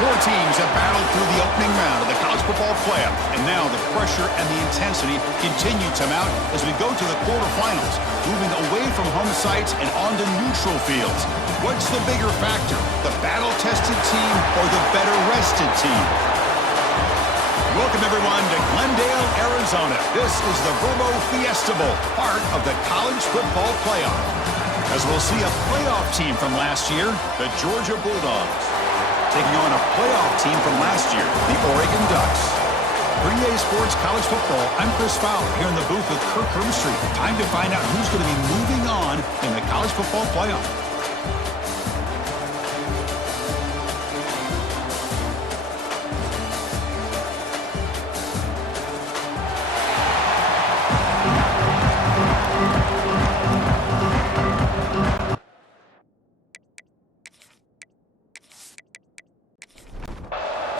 Four teams have battled through the opening round of the college football playoff, and now the pressure and the intensity continue to mount as we go to the quarterfinals, moving away from home sites and onto neutral fields. What's the bigger factor, the battle-tested team or the better-rested team? Welcome, everyone, to Glendale, Arizona. This is the Verbo Fiesta Bowl, part of the college football playoff. As we'll see a playoff team from last year, the Georgia Bulldogs, taking on a playoff team from last year, the Oregon Ducks. For EA Sports College Football, I'm Chris Fowler here in the booth with Kirk Hermstreet. Time to find out who's going to be moving on in the college football playoff.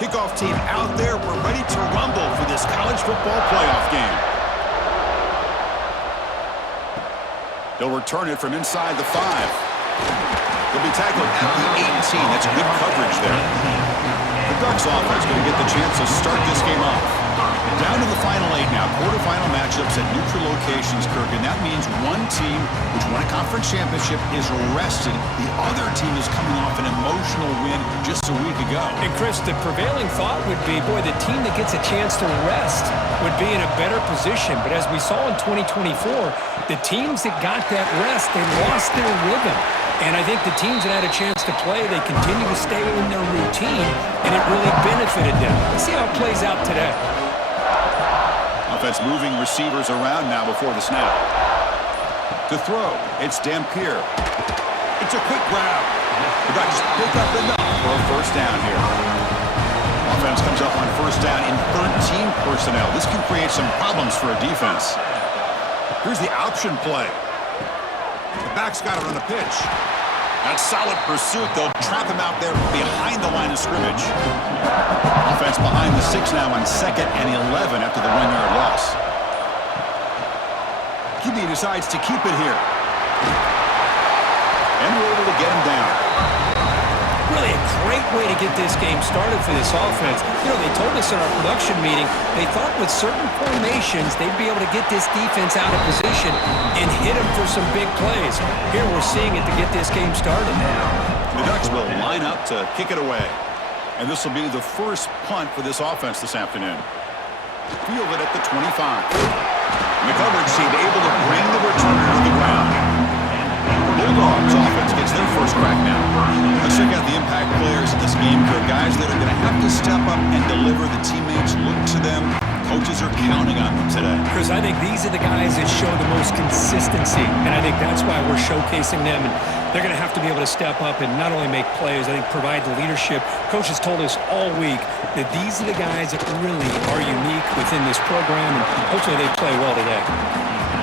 Kickoff team out there. We're ready to rumble for this college football playoff game. They'll return it from inside the 5. They'll be tackled at the 18. That's good coverage there. The Ducks offense going to get the chance to start this game off. Down to the final 8 now. Quarterfinal matchups at neutral locations, Kirk, and that means one team which won a conference championship is rested. The other team is coming off an emotional win just a week ago. And Chris, the prevailing thought would be, boy, the team that gets a chance to rest would be in a better position. But as we saw in 2024, the teams that got that rest, they lost their rhythm. And I think the teams that had a chance to play, they continue to stay in their routine, and it really benefited them. Let's see how it plays out today. Offense moving receivers around now before the snap. To throw, it's Dampier. It's a quick grab. The Ducks pick up enough for a first down here. Offense comes up on first down in 13 personnel. This can create some problems for a defense. Here's the option play. The back's got to run a pitch. That's solid pursuit. They'll trap him out there behind the line of scrimmage. Offense behind the 6 now on 2nd and 11 after the 1-yard loss. QB decides to keep it here. And we're able to get him down. Really a great way to get this game started for this offense. You know, they told us in our production meeting, they thought with certain formations, they'd be able to get this defense out of position and hit them for some big plays. Here we're seeing it to get this game started. The Ducks will line up to kick it away. And this will be the first punt for this offense this afternoon. Fielded at the 25. And the coverage team able to bring the returner to the ground. The Bulldogs offense gets their first crack now. Let's check out the impact players in this game. They're guys that are going to have to step up and deliver. The teammates look to them. Coaches are counting on them today. Chris, I think these are the guys that show the most consistency, and I think that's why we're showcasing them. And they're going to have to be able to step up and not only make plays, I think provide the leadership. Coaches told us all week that these are the guys that really are unique within this program, and hopefully they play well today.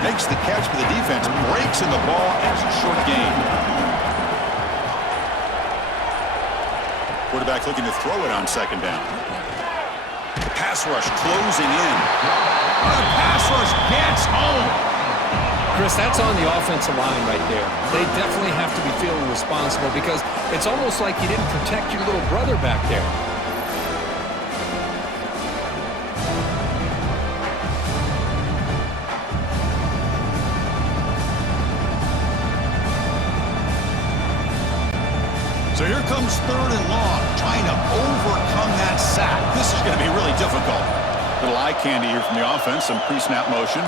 Makes the catch for the defense, breaks in the ball, and it's a short gain. Quarterback looking to throw it on 2nd down. The pass rush closing in. The pass rush gets home. Chris, that's on the offensive line right there. They definitely have to be feeling responsible because it's almost like you didn't protect your little brother back there. So here comes 3rd and long, trying to overcome that sack. This is going to be really difficult. Little eye candy here from the offense, some pre-snap motion.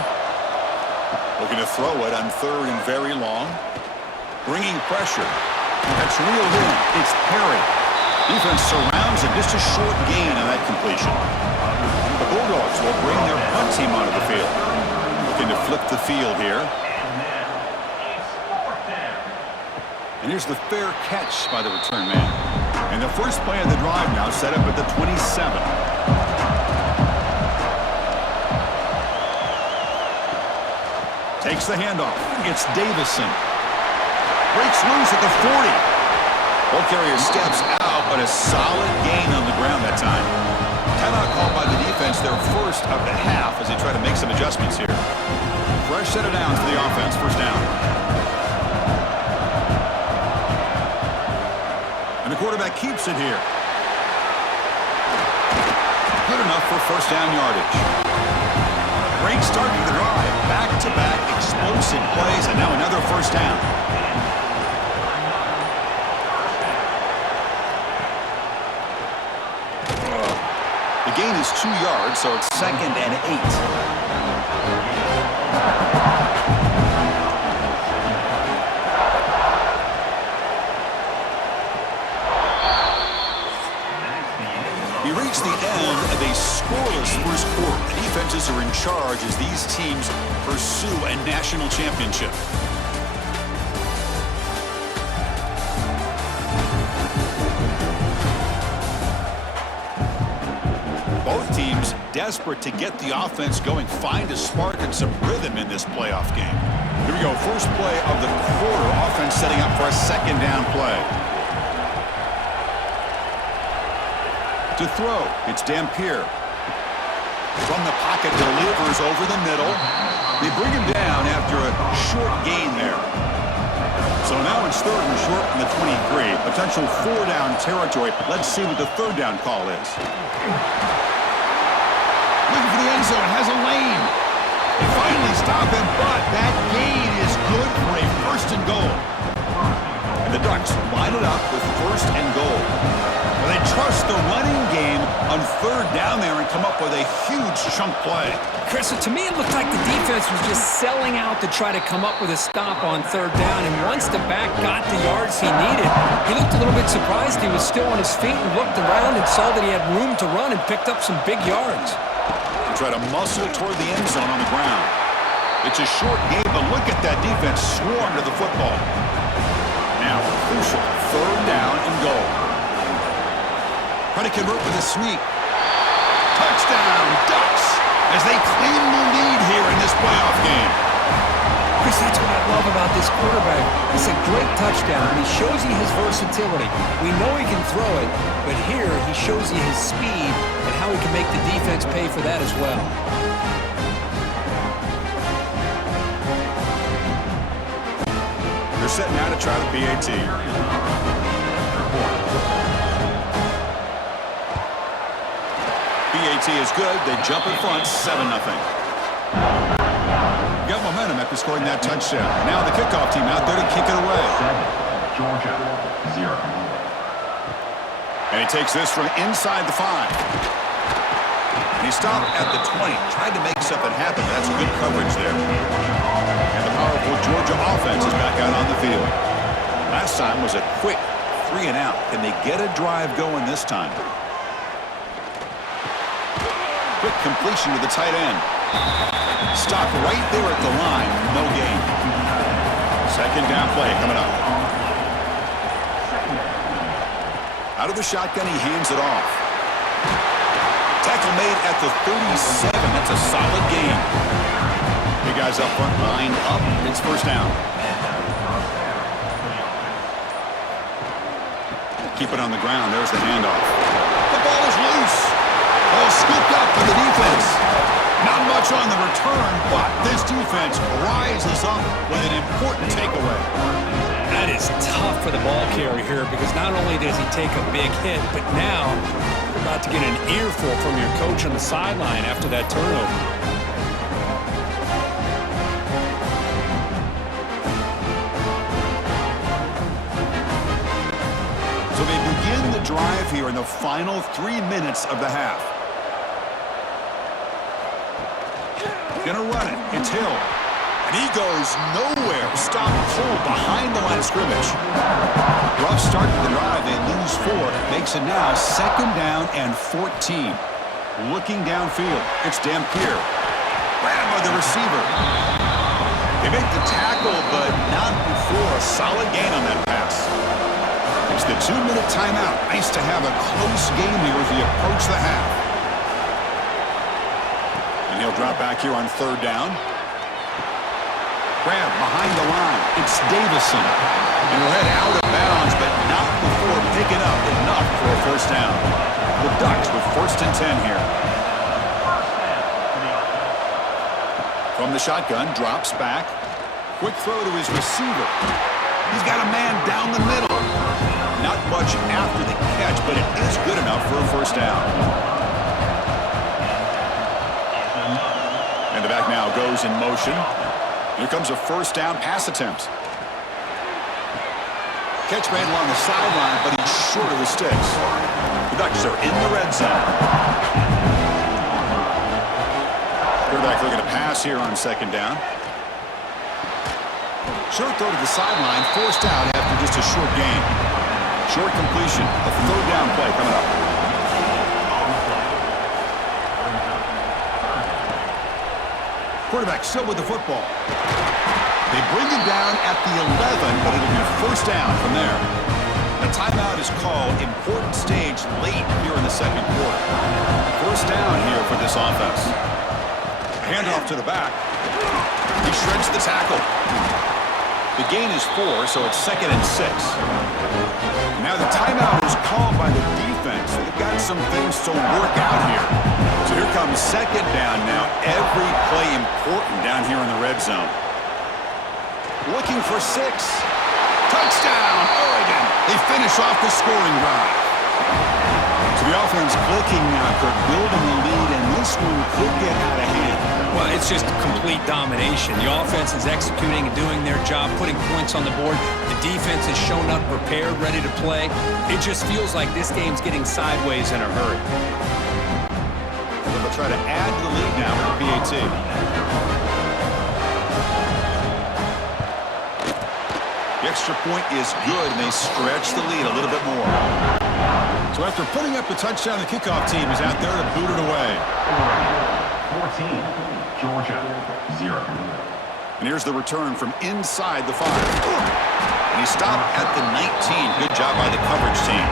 Looking to throw it on 3rd and very long. Bringing pressure. That's reeled in. It's Perry. Defense surrounds it. Just a short gain on that completion. The Bulldogs will bring their punt team onto the field. Looking to flip the field here. And here's the fair catch by the return man. And the first play of the drive now set up at the 27. Takes the handoff. It's Davison. Breaks loose at the 40. Ball carrier steps out, but a solid gain on the ground that time. Timeout called by the defense, their first of the half as they try to make some adjustments here. Fresh set of downs for the offense. First down. And the quarterback keeps it here. good enough for first down yardage. Great start to the drive. Back-to-back explosive plays, and now another first down. The gain is 2 yards, so it's 2nd and 8. We reach the end of a scoreless first quarter. The defenses are in charge as these teams pursue a national championship. Both teams desperate to get the offense going, find a spark and some rhythm in this playoff game. Here we go, first play of the quarter. Offense setting up for a second down play. To throw, it's Dampier. From the pocket, delivers over the middle. They bring him down after a short gain there. So now it's 3rd and short from the 23. Potential 4-down territory. Let's see what the 3rd down call is. Looking for the end zone, has a lane. They finally stop him, but that gain is good for a 1st and goal. And the Ducks line it up with 1st and goal. Well, they trust the running game on 3rd down there and come up with a huge chunk play. Chris, to me it looked like the defense was just selling out to try to come up with a stop on 3rd down, and once the back got the yards he needed, he looked a little bit surprised. He was still on his feet and looked around and saw that he had room to run and picked up some big yards. Try to muscle toward the end zone on the ground. It's a short game, but look at that defense swarm to the football. Now, crucial 3rd down and goal. Try to convert with a sneak. Touchdown, Ducks, as they claim the lead here in this playoff game. Chris, that's what I love about this quarterback. It's a great touchdown, and he shows you his versatility. We know he can throw it, but here he shows you his speed and how he can make the defense pay for that as well. They're setting out to try the PAT. PAT is good. They jump in front, 7-0. Got momentum after scoring that touchdown. Now the kickoff team out there to kick it away. Georgia, 0. And he takes this from inside the 5. And he stopped at the 20. Tried to make something happen. That's good coverage there. And the powerful Georgia offense is back out on the field. Last time was a quick 3-and-out. Can they get a drive going this time? Quick completion to the tight end. Stopped right there at the line. No gain. Second down play coming up. Out of the shotgun, he hands it off. Tackle made at the 37. That's a solid gain. Big guys up front, lined up. It's first down. Keep it on the ground. There's the handoff. The ball is loose. Ball scooped up for the defense. Not much on the return, but this defense rises up with an important takeaway. That is tough for the ball carrier here, because not only does he take a big hit, but now you're about to get an earful from your coach on the sideline after that turnover. So they begin the drive here in the final 3 minutes of the half. Gonna run it. It's Hill. And he goes nowhere. Stopped cold behind the line of scrimmage. Rough start to the drive. They lose 4. Makes it now 2nd down and 14. Looking downfield. It's Dampier. Grabbed by the receiver. They make the tackle, but not before a solid gain on that pass. It's the 2-minute timeout. Nice to have a close game here as we approach the half. And he'll drop back here on 3rd down. Grab behind the line. It's Davison. And he'll head out of bounds, but not before picking up enough for a first down. The Ducks with 1st and 10 here. From the shotgun, drops back. Quick throw to his receiver. He's got a man down the middle. Not much after the catch, but it is good enough for a first down. receivers in motion. Here comes a first down pass attempt. Catch made along the sideline, but he's short of the sticks. The Ducks are in the red zone. Quarterback looking to pass here on second down. Short throw to the sideline, forced out after just a short gain. Short completion, a third down play coming up. Quarterback still with the football. They bring him down at the 11, but it'll be first down from there. A timeout is called. Important stage late here in the second quarter. First down here for this offense. Handoff to the back. He shreds the tackle. The gain is 4, so it's 2nd and 6. Now the timeout is called by the defense. They've got some things to work out here. So here comes second down now. Every play important down here in the red zone. Looking for 6. Touchdown, Oregon. They finish off the scoring drive. So the offense clicking now, Kirk, building the lead, and this one could get out of hand. Well, it's just complete domination. The offense is executing and doing their job, putting points on the board. The defense has shown up prepared, ready to play. It just feels like this game's getting sideways in a hurry. They'll try to add to the lead now with the PAT. The extra point is good, and they stretch the lead a little bit more. So after putting up the touchdown, the kickoff team is out there to boot it away. 14, Georgia, 0. And here's the return from inside the 5. And he stopped at the 19. Good job by the coverage team.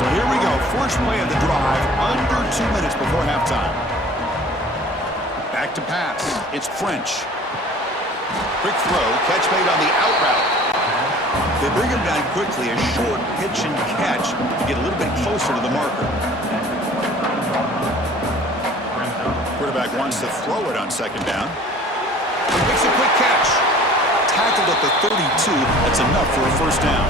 So here we go. First play of the drive, under 2 minutes before halftime. Back to pass. It's French. Quick throw, catch made on the out route. They bring him down quickly, a short pitch and catch to get a little bit closer to the marker. Quarterback wants to throw it on second down. Makes a quick catch. Tackled at the 32. That's enough for a first down.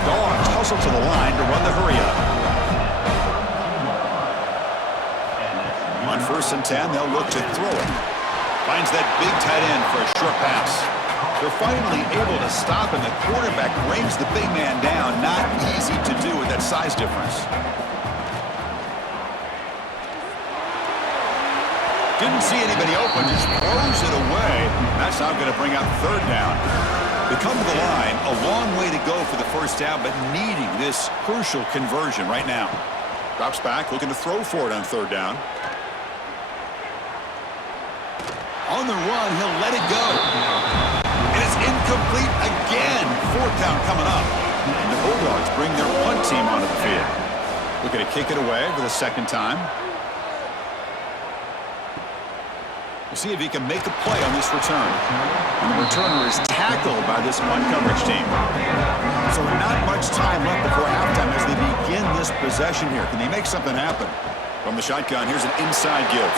The Dogs hustle to the line to run the hurry up. On 1st and 10, they'll look to throw it. Finds that big tight end for a short pass. They're finally able to stop, and the quarterback brings the big man down. Not easy to do with that size difference. Didn't see anybody open, just throws it away. That's now going to bring out third down. They come to the line, a long way to go for the first down, but needing this crucial conversion right now. Drops back, looking to throw for it on third down. On the run, he'll let it go. And it's incomplete again. Fourth down coming up. And the Bulldogs bring their punt team onto the field. Looking to kick it away for the second time. We'll see if he can make a play on this return. And the returner is tackled by this punt coverage team. So not much time left before halftime as they begin this possession here. Can they make something happen? From the shotgun, here's an inside give.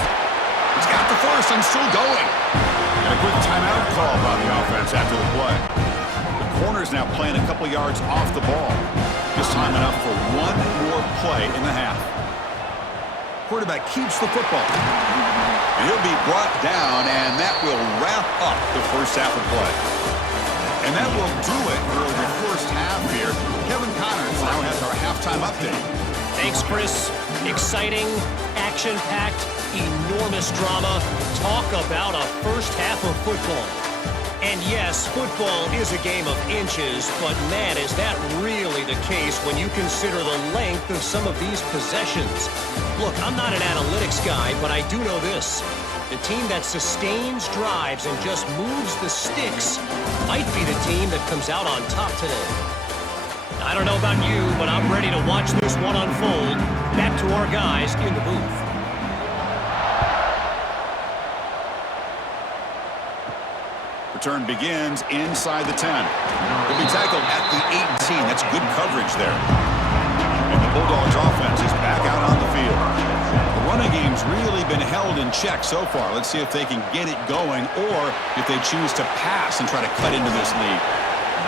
He's got the first and still going. And a quick timeout call by the offense after the play. The corner's now playing a couple yards off the ball. Just time enough for one more play in the half. Quarterback keeps the football. And he'll be brought down, and that will wrap up the first half of play. And that will do it for the first half here. Kevin Connors now has our halftime update. Thanks, Chris. Exciting, action-packed, enormous drama. Talk about a first half of football. And yes, football is a game of inches, but man, is that really the case when you consider the length of some of these possessions. Look, I'm not an analytics guy, but I do know this. The team that sustains drives and just moves the sticks might be the team that comes out on top today. I don't know about you, but I'm ready to watch this one unfold. Back to our guys in the booth. Return begins inside the 10. He'll be tackled at the 18. That's good coverage there. And the Bulldogs offense is back out on the field. The running game's really been held in check so far. Let's see if they can get it going or if they choose to pass and try to cut into this lead.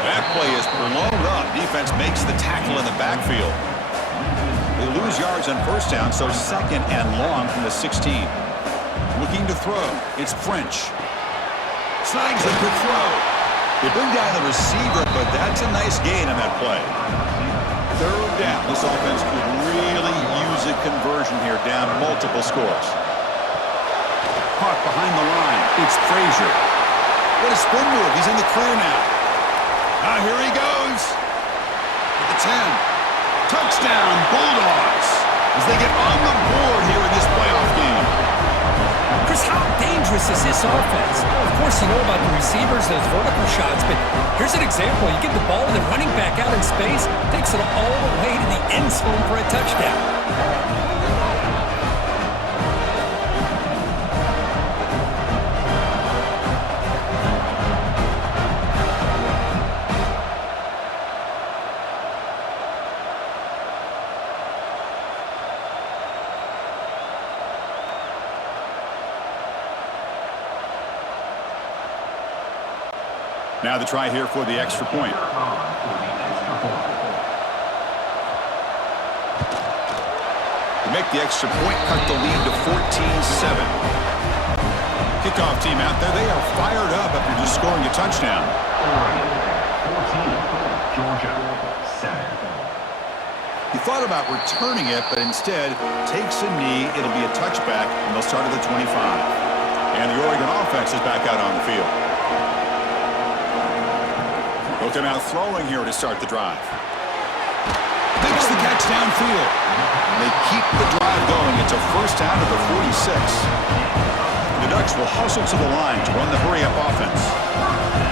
That play is blown up. Defense makes the tackle in the backfield. They lose yards on first down, so second and long from the 16. Looking to throw. It's French. Snags a quick throw. They bring down the receiver, but that's a nice gain on that play. Third down. This offense could really use a conversion here, down multiple scores. Caught behind the line. It's Frazier. What a spin move. He's in the clear now. Here he goes. At the 10. Touchdown, Bulldogs, as they get on the board here in this playoff game. Chris, how dangerous is this offense? Well, of course, you know about the receivers, those vertical shots, but here's an example. You get the ball and the running back out in space, takes it all the way to the end zone for a touchdown. Now the try here for the extra point. To make the extra point, cut the lead to 14-7. Kickoff team out there, they are fired up after just scoring a touchdown. 14, Georgia, 7. He thought about returning it, but instead takes a knee. It'll be a touchback, and they'll start at the 25. And the Oregon offense is back out on the field. Looking out throwing here to start the drive. Makes the catch downfield. They keep the drive going. It's a first down at the 46. The Ducks will hustle to the line to run the hurry-up offense.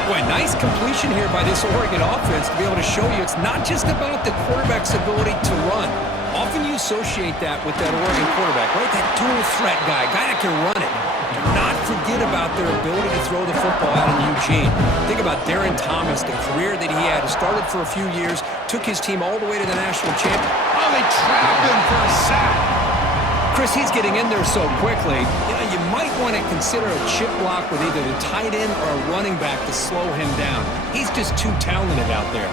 Boy, nice completion here by this Oregon offense to be able to show you it's not just about the quarterback's ability to run. Often you associate that with that Oregon quarterback, right? That dual threat guy that can run it. Do not forget about their ability to throw the football out in Eugene. Think about Darren Thomas, the career that he had. Started for a few years, took his team all the way to the national championship. Oh, they trap him for a sack. Chris, he's getting in there so quickly. You might want to consider a chip block with either the tight end or a running back to slow him down. He's just too talented out there.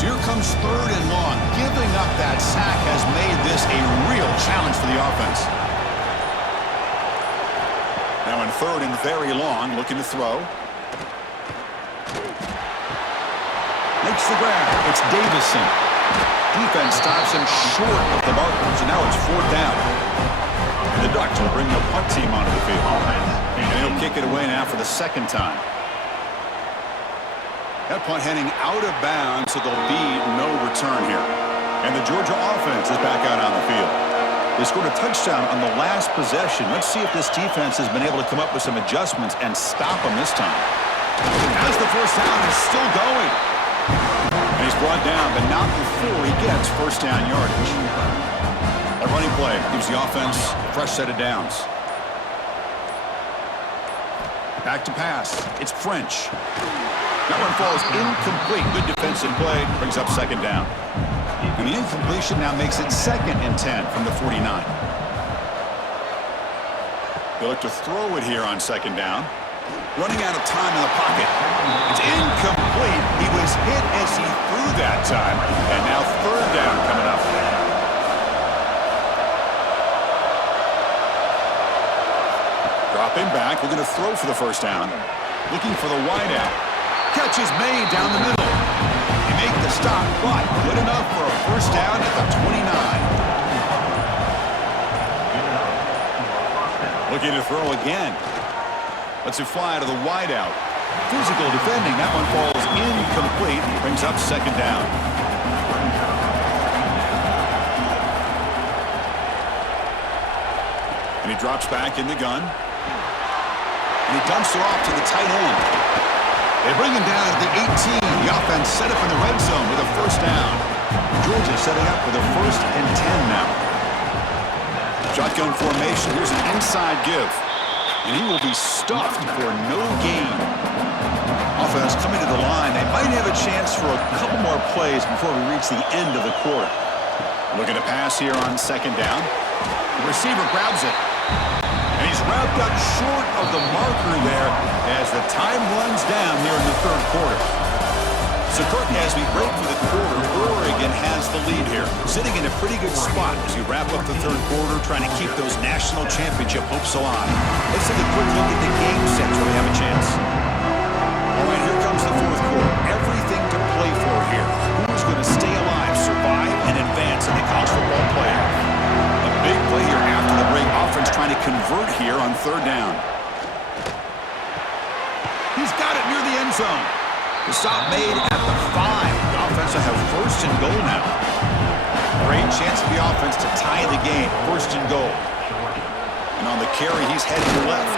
Here comes third and long. Giving up that sack has made this a real challenge for the offense. Now in third and very long, looking to throw. Makes the grab. It's Davison. Defense stops him short of the markers, and now it's fourth down. And the Ducks will bring the punt team onto the field. And he'll kick it away now for the second time. That punt heading out of bounds, so there'll be no return here. And the Georgia offense is back out on the field. They scored a touchdown on the last possession. Let's see if this defense has been able to come up with some adjustments and stop them this time. As the first down is still going. And he's brought down, but not before he gets first down yardage. That running play gives the offense a fresh set of downs. Back to pass. It's French. That one falls incomplete. Good defensive play. Brings up second down. And the incompletion now makes it 2nd and 10 from the 49. They look to throw it here on second down. Running out of time in the pocket. It's incomplete. He was hit as he threw that time. And now third down coming up. Dropping back. We're going to throw for the first down. Looking for the wideout. Catch is made down the middle. They make the stop, but good enough for a first down at the 29. Looking to throw again. Lets it fly to the wideout. Physical defending. That one falls incomplete. Brings up second down. And he drops back in the gun. And he dumps it off to the tight end. They bring him down at the 18. The offense set up in the red zone with a first down. Georgia setting up with a 1st and 10 now. Shotgun formation. Here's an inside give. And he will be stuffed for no gain. Offense coming to the line. They might have a chance for a couple more plays before we reach the end of the quarter. Looking to pass here on second down. The receiver grabs it. And he's routed stepped up short of the marker there as the time runs down here in the third quarter. So, Kirk, as we break for the quarter, Oregon has the lead here, sitting in a pretty good spot as we wrap up the third quarter, trying to keep those national championship hopes alive. Let's take a quick look at the game sets where we have a chance. All right, here comes the fourth quarter. Everything to play for here. Who's going to stay alive, survive, and advance in the college football playoff? A big play here after the break. Offense trying to convert here on third down. He's got it near the end zone. The stop made at the 5. The offense will have first and goal now. Great chance for the offense to tie the game. First and goal. And on the carry, he's heading left.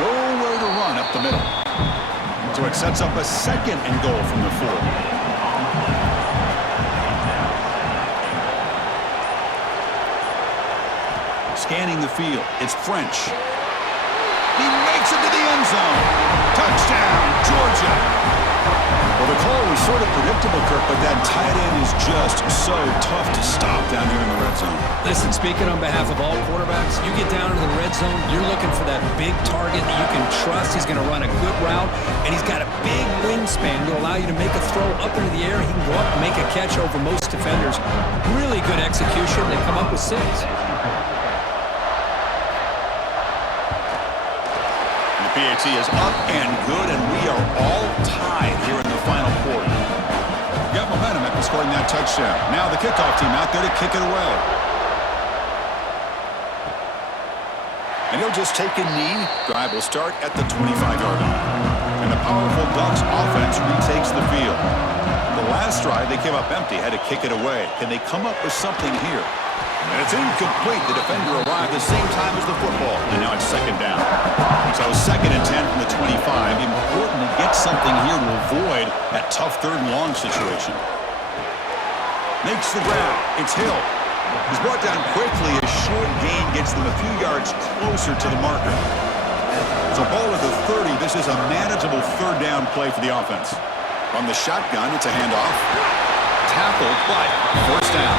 Nowhere to run up the middle. So it sets up a second and goal from the 4. Scanning the field. It's French. He makes it to the end zone. Touchdown, Georgia. Well, the call was sort of predictable, Kirk, but that tight end is just so tough to stop down here in the red zone. Listen, speaking on behalf of all quarterbacks, you get down into the red zone, you're looking for that big target that you can trust. He's going to run a good route, and he's got a big wingspan to allow you to make a throw up into the air. He can go up and make a catch over most defenders. Really good execution. They come up with 6. PAT is up and good, and we are all tied here in the final quarter. Got momentum after scoring that touchdown. Now the kickoff team out there to kick it away. And he'll just take a knee. Drive will start at the 25-yard line. And the powerful Ducks offense retakes the field. The last drive, they came up empty, had to kick it away. Can they come up with something here? And it's incomplete. The defender arrived the same time as the football. And now it's second down. So second and 10 from the 25. Important to get something here to avoid that tough third and long situation. Makes the grab. It's Hill. He's brought down quickly. A short gain gets them a few yards closer to the marker. So ball at the 30. This is a manageable third down play for the offense. From the shotgun, it's a handoff. Tackled, but first down.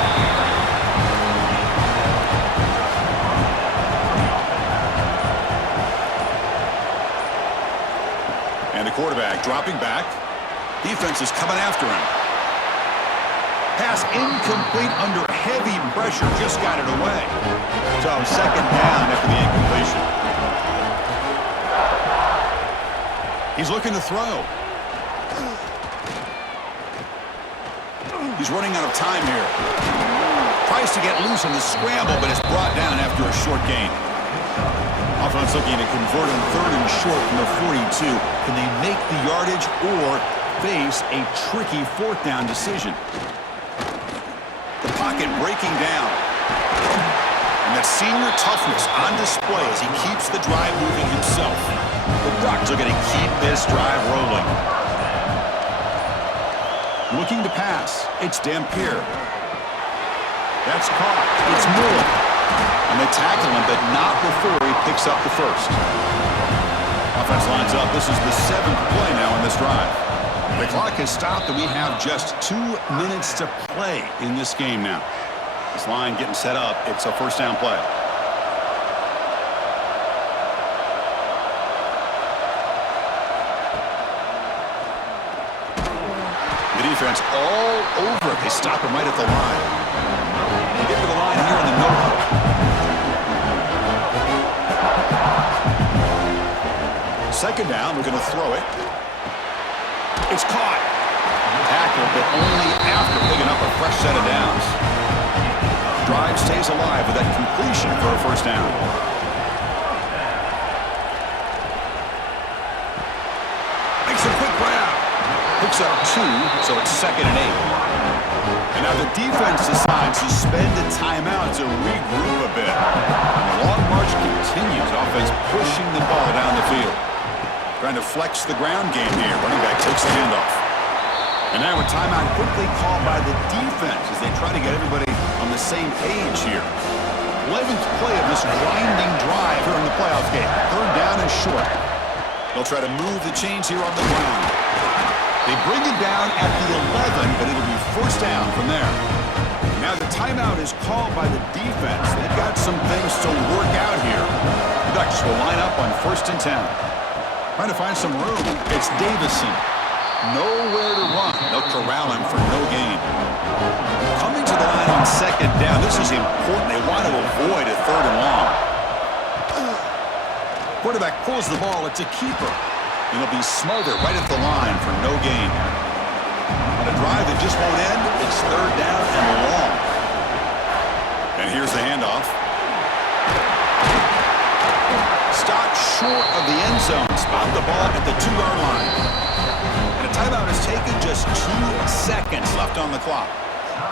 And the quarterback dropping back. Defense is coming after him. Pass incomplete under heavy pressure. Just got it away. So second down after the incompletion. He's looking to throw. He's running out of time here. Tries to get loose on the scramble, but it's brought down after a short gain. Offense looking to convert on third and short from the 42. Can they make the yardage or face a tricky fourth down decision? The pocket breaking down. And that senior toughness on display as he keeps the drive moving himself. The Ducks are going to keep this drive rolling. Looking to pass. It's Dampier. That's caught. It's Moore. And they tackle him, but not before he picks up the first. Offense lines up. This is the 7th play now on this drive. The clock has stopped, and we have just 2 minutes to play in this game now. This line getting set up. It's a first down play. The defense all over it. They stop him right at the line. They get to the line here in the no huddle. Second down, we're going to throw it. It's caught. Tackled, but only after picking up a fresh set of downs. Drive stays alive with that completion for a first down. Makes a quick grab. Picks up 2, so it's second and 8. And now the defense decides to spend a timeout to regroup a bit. And the long march continues. Offense pushing the ball down the field. Trying to flex the ground game here. Running back takes the handoff. And now a timeout quickly called by the defense as they try to get everybody on the same page here. 11th play of this grinding drive here in the playoff game. Third down and short. They'll try to move the chains here on the ground. They bring it down at the 11, but it'll be first down from there. Now the timeout is called by the defense. They've got some things to work out here. The first and 10. Trying to find some room. It's Davison. Nowhere to run. They'll corral him for no gain. Coming to the line on second down. This is important. They want to avoid a third and long. Quarterback pulls the ball. It's a keeper. And it'll be smothered right at the line for no gain. On a drive that just won't end, it's third down and long. And here's the handoff. Stopped short of the end zone. Spot the ball at the 2-yard line. And a timeout is taken, just 2 seconds left on the clock.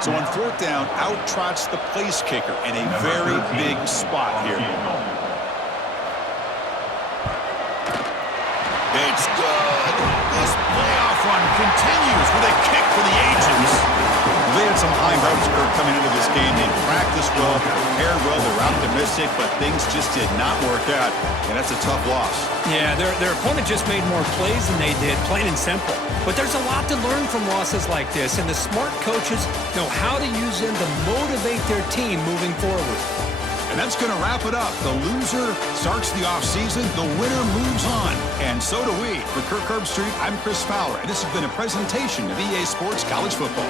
So on fourth down, out trots the place kicker in a very big spot here. It's good. This playoff run continues with a kick for the ages. They had some high hopes coming into this game. They practiced well, prepared well, they were optimistic, but things just did not work out, and that's a tough loss. Yeah, their opponent just made more plays than they did, plain and simple. But there's a lot to learn from losses like this, and the smart coaches know how to use them to motivate their team moving forward. And that's going to wrap it up. The loser starts the offseason. The winner moves on. And so do we. For Kirk Herbstreit, I'm Chris Fowler, and this has been a presentation of EA Sports College Football.